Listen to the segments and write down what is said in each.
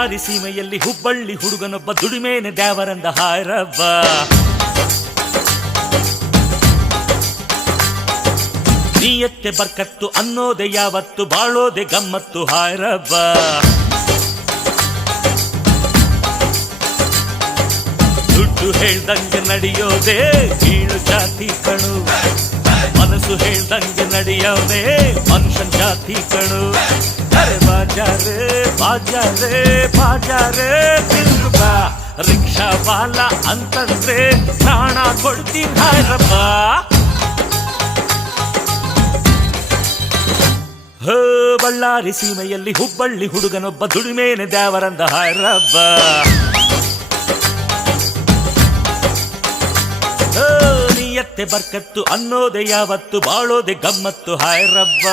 ಬಳ್ಳಾರಿ ಸೀಮೆಯಲ್ಲಿ ಹುಬ್ಬಳ್ಳಿ ಹುಡುಗನೊಬ್ಬ ದುಡಿಮೇನೆ ದ್ಯಾವರಂದ ಹಾಯ್ರವ್ವ. ನೀಯತ್ತೆ ಬರ್ಕತ್ತು ಅನ್ನೋದೆ ಯಾವತ್ತು ಬಾಳೋದೆ ಗಮ್ಮತ್ತು ಹಾಯ್ರವ್ವ. ದುಡ್ಡು ಹೇಳ್ದಂಗೆ ನಡೆಯೋದೆ ಕೀಳು ಜಾತಿ ಕಣು, ಮನಸ್ಸು ಹೇಳ್ದಂಗೆ ನಡೆಯೋದೆ ಮನುಷ್ಯನ್ ಜಾತಿ ಕಣು. ಅರೆ ಬಾಜಾರೆ ಬಾಜಾರೆ ಬಾಜಾರೆ ತಿರುಗ ರಿಕ್ಷಾ ಬಾಲ ಅಂತಂದ್ರೆ ಪ್ರಾಣ ಕೊಡ್ತೀನಿ ಹಾಯ್ರವ್ವ. ಬಳ್ಳಾರಿ ಸೀಮೆಯಲ್ಲಿ ಹುಬ್ಬಳ್ಳಿ ಹುಡುಗನೊಬ್ಬ ದುಡಿಮೇನೆ ದ್ಯಾವರಂದ ಹಾಯ್ರವ್ವ. ನೀಯತ್ತೆ ಬರ್ಕತ್ತು ಅನ್ನೋದೆ ಯಾವತ್ತು ಬಾಳೋದೆ ಗಮ್ಮತ್ತು ಹಾಯ್ರವ್ವ.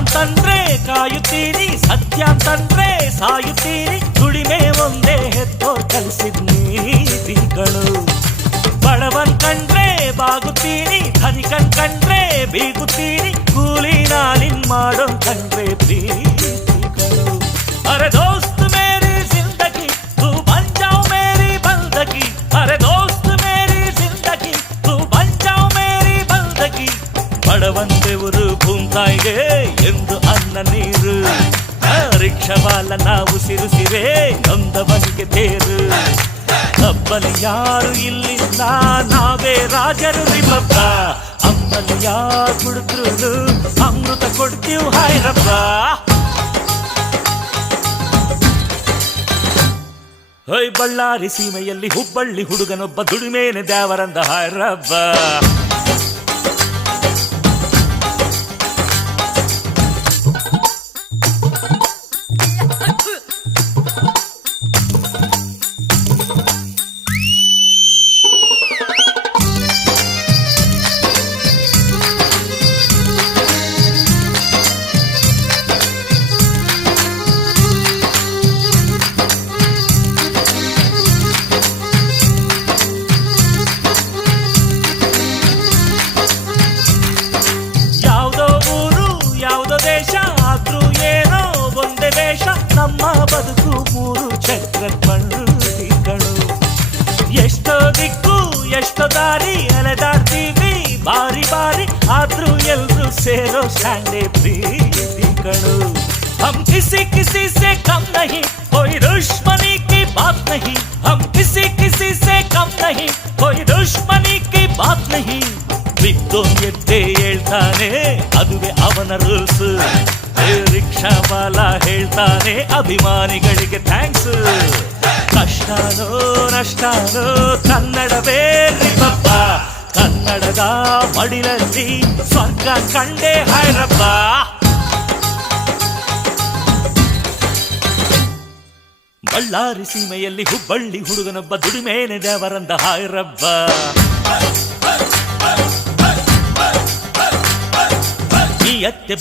ಅಂತಂದ್ರೆ ಕಾಯುತ್ತೀರಿ, ಸತ್ಯ ಅಂತಂದ್ರೆ ಸಾಯುತ್ತೀರಿ. ದುಡಿಮೆ ಒಂದೇ ಹೆತ್ತೋರ್ ಕಲಿಸಿದ್ ನೀತಿಗಳು. ಬಡವನ್ ಕಂಡ್ರೆ ಬಾಗುತ್ತೀರಿ, ಧನಿಕನ್ ಕಂಡ್ರೆ ಬೀಗುತ್ತೀರಿ. ಕೂಲಿ ನಾಲಿನ್ ಮಾಡೋ ಕಂಡ್ರೆ ಪ್ರೀತಿಗಳು. ಅರೆ ದೋಸ್ತ್ ಮೇರಿ ಜಿಂದಗಿ ತೂ ಬನ್ ಜಾವ್ ಮೇರಿ ಬಂದಗಿ. ಅರೆ ದೋಸ್ತ್ ಮೇರಿ ಜಿಂದಗಿ ತೂ ಬನ್ ಜಾವ್ ಮೇರಿ ಬಂದಗಿ. ಬಡವಂತೆವರು ಭೂಮ್ತಾಯಿಗೆ ಎಂದು ಅನ್ನ ನೀರು. ರಿಕ್ಷಾವಾಲ ನಾವು ಸಿರುಸಿರೆ ನೊಂದವನಿಗೆ ತೇರು. ಕಬ್ಬಲಿ ಯಾರು ಇಲ್ಲಿಲ್ಲ ನಾವೇ ರಾಜರು ರಿಬಬ್ಬ. ಅಮ್ಮಲ್ಲಿ ಯಾರು ಕುಡಿದ್ರು ಅಮೃತ ಕೊಡ್ತೀವ್ ಹಾಯ್ರವ್ವ. ಬಳ್ಳಾರಿ ಸೀಮೆಯಲ್ಲಿ ಹುಬ್ಬಳ್ಳಿ ಹುಡುಗನೊಬ್ಬ ದುಡಿಮೇನೆ ದ್ಯಾವರಂದ ಹಾಯ್ರವ್ವ. ಆದ್ರೂ ಏನೋ ಒಂದೇ ವೇಷ, ನಮ್ಮ ಬದುಕು ಮೂರು ಚಕ್ರದ ಬಂಡಿಗಳು. ಎಷ್ಟೋ ದಿಕ್ಕು ಎಷ್ಟೋ ದಾರಿ ಅಲೆದಾಡ್ತೀವಿ ಬಾರಿ ಬಾರಿ. ಆದ್ರೂ ಎಲ್ರು ಸೇರೋ ಸ್ಟ್ಯಾಂಡೇ ಪ್ರೀತಿಗಳು. हम किसी किसी से कम नहीं, कोई दुश्मनी की बात नहीं. हम किसी किसी से कम नहीं, कोई दुश्मनी की बात नहीं. ಬಿದ್ದೋನ್ ಎದ್ದೆ ಹೇಳ್ತಾನೆ ಅದುವೆ ಅವನ ರೂಲ್ಸ್. ರಿಕ್ಷಾವಾಲ ಹೇಳ್ತಾನೆ ಅಭಿಮಾನಿಗಳಿಗೆ ಥ್ಯಾಂಕ್ಸ್. ಕಷ್ಟನೋ ನಷ್ಟನೋ ಕನ್ನಡವೇ ರಿಬಬ್ಬ. ಕನ್ನಡದ ಮಡಿಲಲ್ಲಿ ಸ್ವರ್ಗ ಕಂಡೆ ಹಾಯ್ರವ್ವ. ಬಳ್ಳಾರಿ ಸೀಮೆಯಲ್ಲಿ ಹುಬ್ಬಳ್ಳಿ ಹುಡುಗನೊಬ್ಬ ದುಡಿಮೇನೆ ದ್ಯಾವರಂದ ಹಾಯ್ರವ್ವ. ನೀಯತ್ತೆ